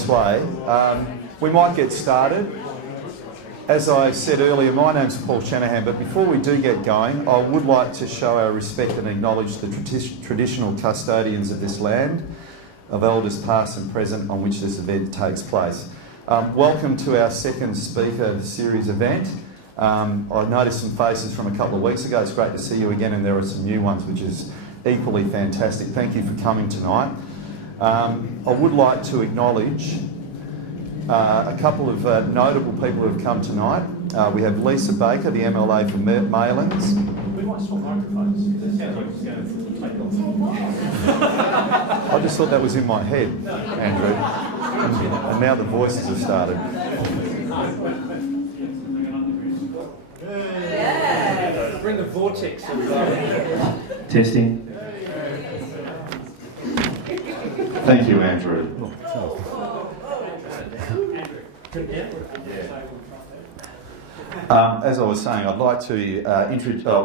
this way. We might get started. As I said earlier, my name's Paul Shanahan, but before we do get going, I would like to show our respect and acknowledge the traditional custodians of this land, of elders past and present on which this event takes place. Welcome to our second speaker series event. I noticed some faces from a couple of weeks ago. It's great to see you again, and there are some new ones, which is equally fantastic. Thank you for coming tonight. I would like to acknowledge a couple of notable people who have come tonight. We have Lisa Baker, the MLA for Maylands. We might swap microphones. It sounds like it's going to take off. I just thought that was in my head, Andrew. And now the voices have started. Yeah. Bring the vortex of Testing. Thank you, Andrew. As I was saying, I'd like to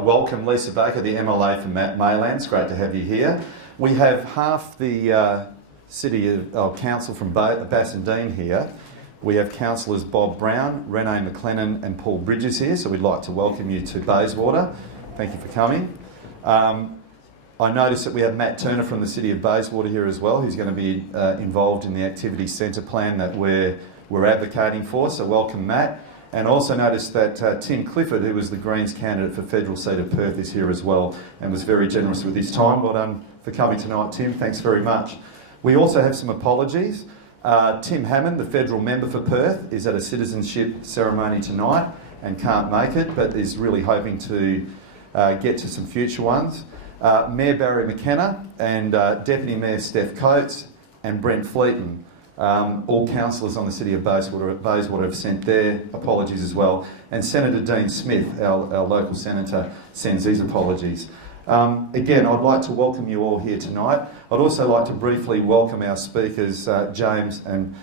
welcome Lisa Baker, the MLA for Maylands. Great to have you here. We have half the City Council from Bassendean here. We have councillors Bob Brown, Renee McLennan and Paul Bridges here, so we'd like to welcome you to Bayswater. Thank you for coming. I noticed that we have Matt Turner from the City of Bayswater here as well, who's going to be involved in the activity centre plan that we're advocating for, so welcome Matt. And also noticed that Tim Clifford, who was the Greens candidate for federal seat of Perth, is here as well and was very generous with his time. Well done for coming tonight, Tim. Thanks very much. We also have some apologies. Tim Hammond, the federal member for Perth, is at a citizenship ceremony tonight and can't make it, but is really hoping to get to some future ones. Mayor Barry McKenna and Deputy Mayor Steph Coates and Brent Fleeton, all councillors on the City of Bayswater have sent their apologies as well. And Senator Dean Smith, our local senator, sends his apologies. Again, I'd like to welcome you all here tonight. I'd also like to briefly welcome our speakers, James and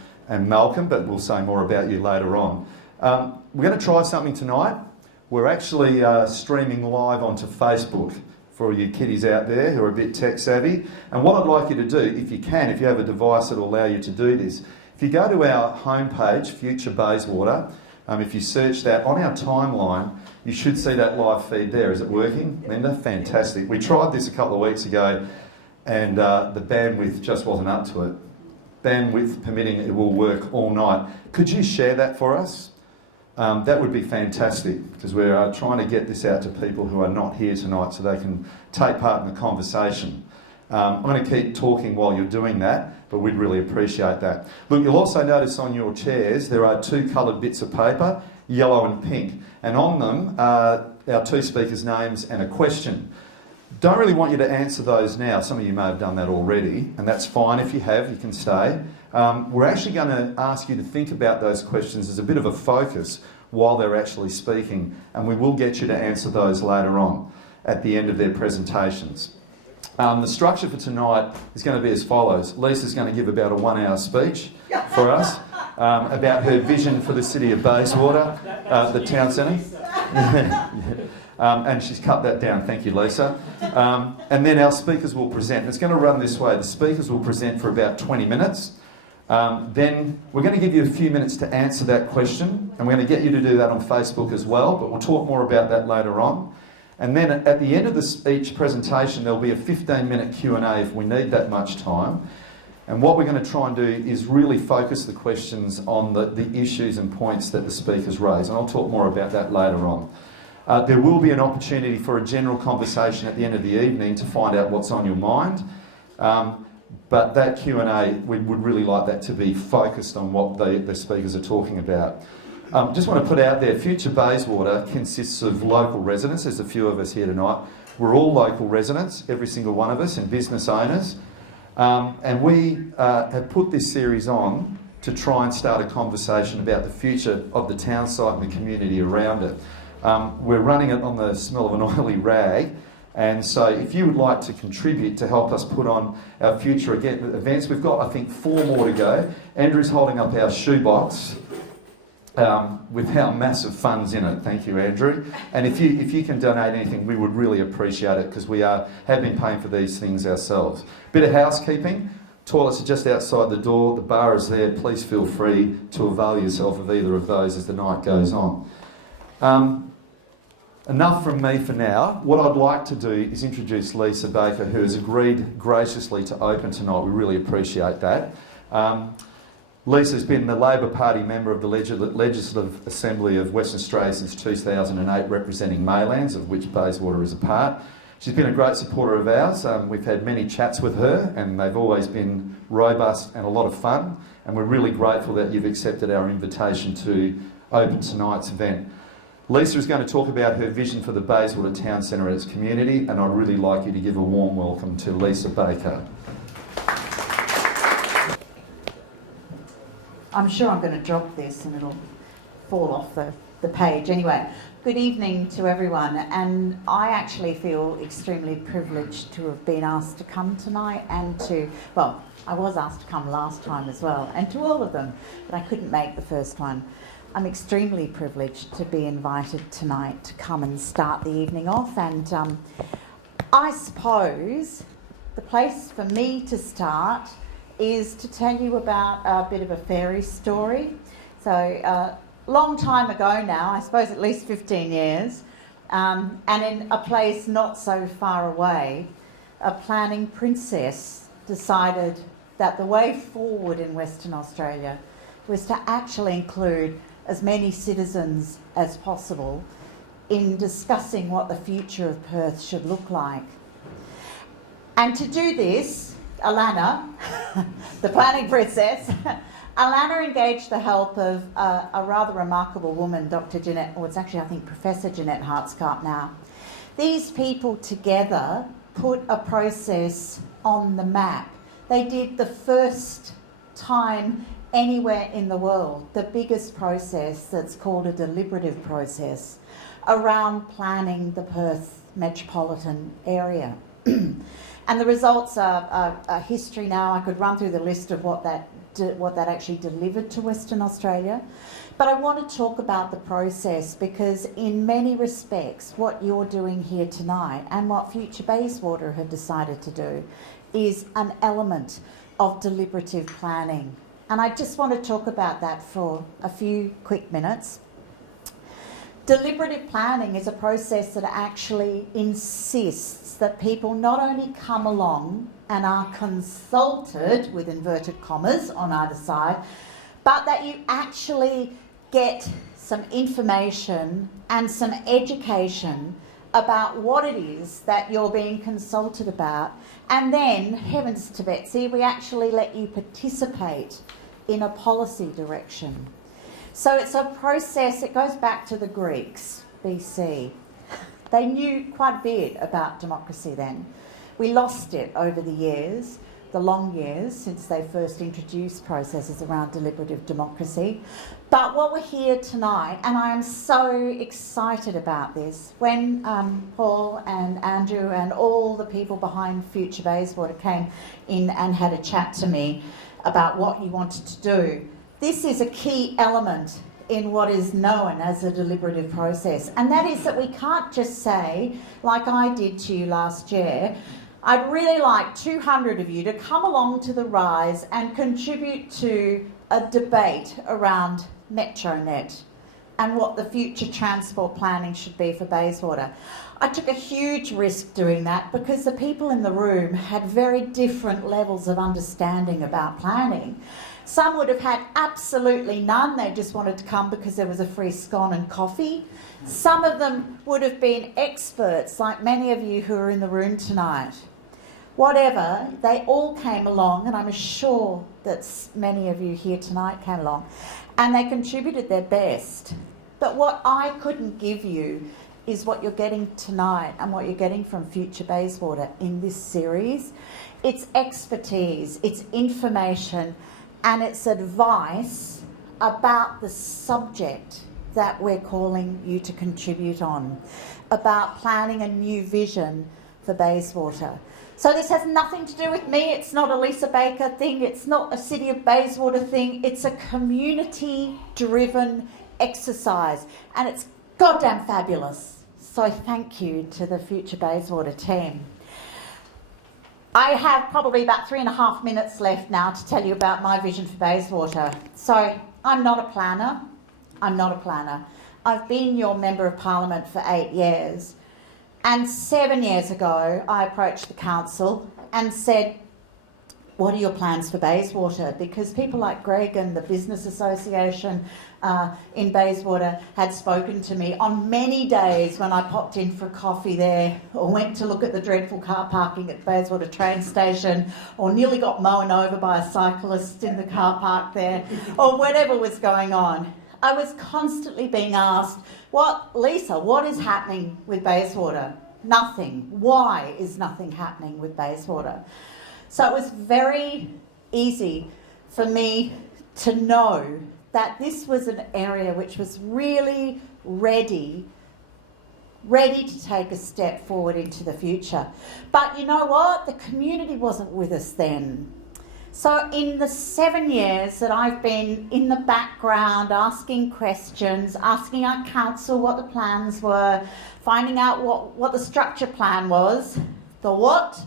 Malcolm, but we'll say more about you later on. We're going to try something tonight. We're actually streaming live onto Facebook for all you kiddies out there who are a bit tech savvy. And what I'd like you to do, if you have a device that will allow you to do this, if you go to our homepage, Future Bayswater, if you search that on our timeline, you should see that live feed there. Is it working, Linda? Fantastic. We tried this a couple of weeks ago and the bandwidth just wasn't up to it. Bandwidth permitting, it will work all night. Could you share that for us? That would be fantastic, because we're trying to get this out to people who are not here tonight so they can take part in the conversation. I'm going to keep talking while you're doing that, but we'd really appreciate that. Look, you'll also notice on your chairs there are two coloured bits of paper, yellow and pink, and on them are our two speakers' names and a question. Don't really want you to answer those now. Some of you may have done that already, and that's fine. If you have, you can stay. We're actually going to ask you to think about those questions as a bit of a focus while they're actually speaking, and we will get you to answer those later on at the end of their presentations. The structure for tonight is going to be as follows. Lisa's going to give about a 1-hour speech for us about her vision for the City of Bayswater, the town centre. And she's cut that down. Thank you, Lisa. And then our speakers will present. It's going to run this way. The speakers will present for about 20 minutes. Then we're going to give you a few minutes to answer that question, and we're going to get you to do that on Facebook as well, but we'll talk more about that later on. And then at the end of each presentation, there'll be a 15-minute Q&A if we need that much time. And what we're going to try and do is really focus the questions on the issues and points that the speakers raise, and I'll talk more about that later on. There will be an opportunity for a general conversation at the end of the evening to find out what's on your mind. But that Q&A, we would really like that to be focused on what the speakers are talking about. Just want to put out there, Future Bayswater consists of local residents. There's a few of us here tonight. We're all local residents, every single one of us, and business owners. And we have put this series on to try and start a conversation about the future of the town site and the community around it. We're running it on the smell of an oily rag, and so if you would like to contribute to help us put on our future events, we've got, I think, 4 more to go. Andrew's holding up our shoebox with our massive funds in it. Thank you, Andrew. And if you can donate anything, we would really appreciate it, because we have been paying for these things ourselves. Bit of housekeeping. Toilets are just outside the door. The bar is there. Please feel free to avail yourself of either of those as the night goes on. Enough from me for now. What I'd like to do is introduce Lisa Baker, who has agreed graciously to open tonight. We really appreciate that. Lisa's been the Labor Party member of the Legislative Assembly of Western Australia since 2008, representing Maylands, of which Bayswater is a part. She's been a great supporter of ours. We've had many chats with her and they've always been robust and a lot of fun. And we're really grateful that you've accepted our invitation to open tonight's event. Lisa is going to talk about her vision for the Bayswater Town Centre and its community, and I'd really like you to give a warm welcome to Lisa Baker. I'm sure I'm going to drop this and it'll fall off the page. Anyway, good evening to everyone, and I actually feel extremely privileged to have been asked to come tonight and well, I was asked to come last time as well, and to all of them, but I couldn't make the first one. I'm extremely privileged to be invited tonight to come and start the evening off, and I suppose the place for me to start is to tell you about a bit of a fairy story. So, long time ago now, I suppose at least 15 years, and in a place not so far away, a planning princess decided that the way forward in Western Australia was to actually include as many citizens as possible in discussing what the future of Perth should look like. And to do this, Alana, the planning princess, Alana engaged the help of a rather remarkable woman, Dr. Jeanette, or it's actually I think Professor Jeanette Hartscarp now. These people together put a process on the map. They did the first time anywhere in the world, the biggest process that's called a deliberative process around planning the Perth metropolitan area. And the results are history now. I could run through the list of what that actually delivered to Western Australia. But I want to talk about the process because in many respects what you're doing here tonight and what Future Bayswater have decided to do is an element of deliberative planning. And I just want to talk about that for a few quick minutes. Deliberative planning is a process that actually insists that people not only come along and are consulted, with inverted commas on either side, but that you actually get some information and some education about what it is that you're being consulted about. And then, heavens to Betsy, we actually let you participate in a policy direction. So it's a process, it goes back to the Greeks, BC. They knew quite a bit about democracy then. We lost it over the years, the long years since they first introduced processes around deliberative democracy. But what we're here tonight, and I am so excited about this, when Paul and Andrew and all the people behind Future Bayswater came in and had a chat to me about what you wanted to do, this is a key element in what is known as a deliberative process. And that is that we can't just say, like I did to you last year, I'd really like 200 of you to come along to the Rise and contribute to a debate around MetroNet and what the future transport planning should be for Bayswater. I took a huge risk doing that because the people in the room had very different levels of understanding about planning. Some would have had absolutely none. They just wanted to come because there was a free scone and coffee. Some of them would have been experts, like many of you who are in the room tonight. Whatever, they all came along, and I'm sure that many of you here tonight came along, and they contributed their best. But what I couldn't give you is what you're getting tonight and what you're getting from Future Bayswater in this series. It's expertise, it's information, and it's advice about the subject that we're calling you to contribute on, about planning a new vision for Bayswater. So this has nothing to do with me. It's not a Lisa Baker thing. It's not a City of Bayswater thing. It's a community-driven exercise, and it's goddamn fabulous. So thank you to the Future Bayswater team. I have probably about 3.5 minutes left now to tell you about my vision for Bayswater. So I'm not a planner. I'm not a planner. I've been your Member of Parliament for 8 years. And 7 years ago, I approached the council and said, what are your plans for Bayswater? Because people like Greg and the Business Association in Bayswater had spoken to me on many days when I popped in for a coffee there, or went to look at the dreadful car parking at Bayswater train station, or nearly got mown over by a cyclist in the car park there, or whatever was going on. I was constantly being asked, Lisa, what is happening with Bayswater? Nothing. Why is nothing happening with Bayswater? So it was very easy for me to know that this was an area which was really ready to take a step forward into the future. But you know what? The community wasn't with us then. So in the 7 years that I've been in the background asking questions, asking our council what the plans were, finding out what the structure plan was, the what?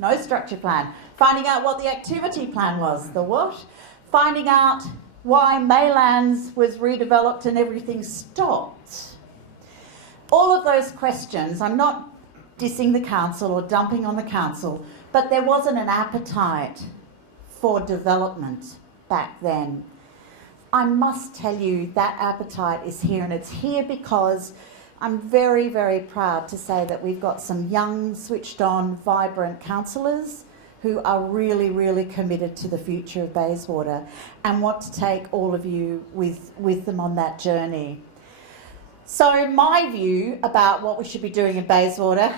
No structure plan. Finding out what the activity plan was, the what? Finding out why Maylands was redeveloped and everything stopped. All of those questions, I'm not dissing the council or dumping on the council, but there wasn't an appetite for development back then. I must tell you that appetite is here, and it's here because I'm very, very proud to say that we've got some young, switched on, vibrant councillors who are really, really committed to the future of Bayswater and want to take all of you with them on that journey. So my view about what we should be doing in Bayswater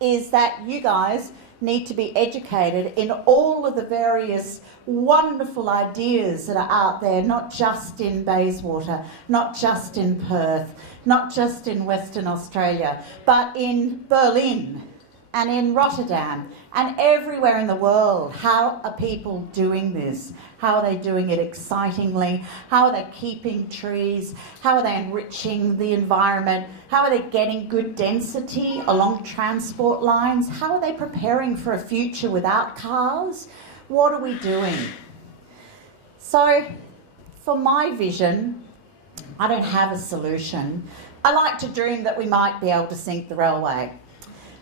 is that you guys need to be educated in all of the various wonderful ideas that are out there, not just in Bayswater, not just in Perth, not just in Western Australia, but in Berlin and in Rotterdam and everywhere in the world. How are people doing this? How are they doing it excitingly? How are they keeping trees? How are they enriching the environment? How are they getting good density along transport lines? How are they preparing for a future without cars? What are we doing? So, for my vision, I don't have a solution. I like to dream that we might be able to sink the railway.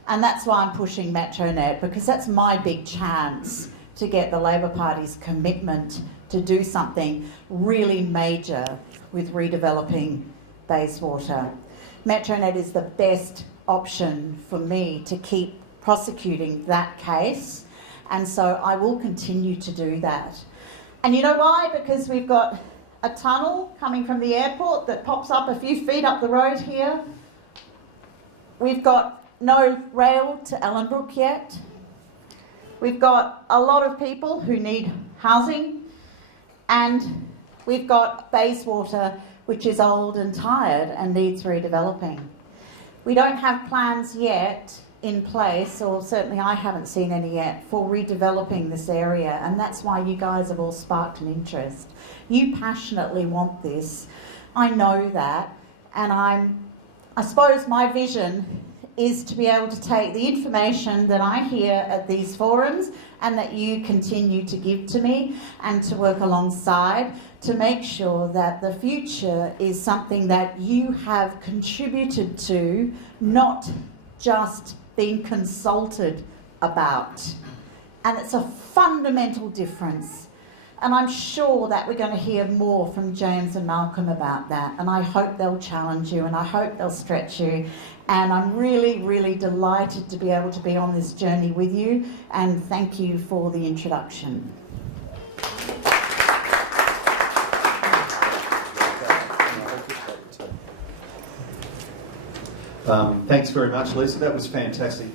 And that's why I'm pushing MetroNet, because that's my big chance to get the Labor Party's commitment to do something really major with redeveloping Bayswater. MetroNet is the best option for me to keep prosecuting that case, and so I will continue to do that. And you know why? Because we've got a tunnel coming from the airport that pops up a few feet up the road here. We've got no rail to Ellenbrook yet. We've got a lot of people who need housing, and we've got Bayswater, which is old and tired and needs redeveloping. We don't have plans yet in place, or certainly I haven't seen any yet, for redeveloping this area, and that's why you guys have all sparked an interest. You passionately want this. I know that, and I suppose my vision is to be able to take the information that I hear at these forums and that you continue to give to me, and to work alongside to make sure that the future is something that you have contributed to, not just been consulted about. And it's a fundamental difference. And I'm sure that we're going to hear more from James and Malcolm about that. And I hope they'll challenge you, and I hope they'll stretch you. And I'm really, really delighted to be able to be on this journey with you. And thank you for the introduction. Thanks very much, Lisa. That was fantastic.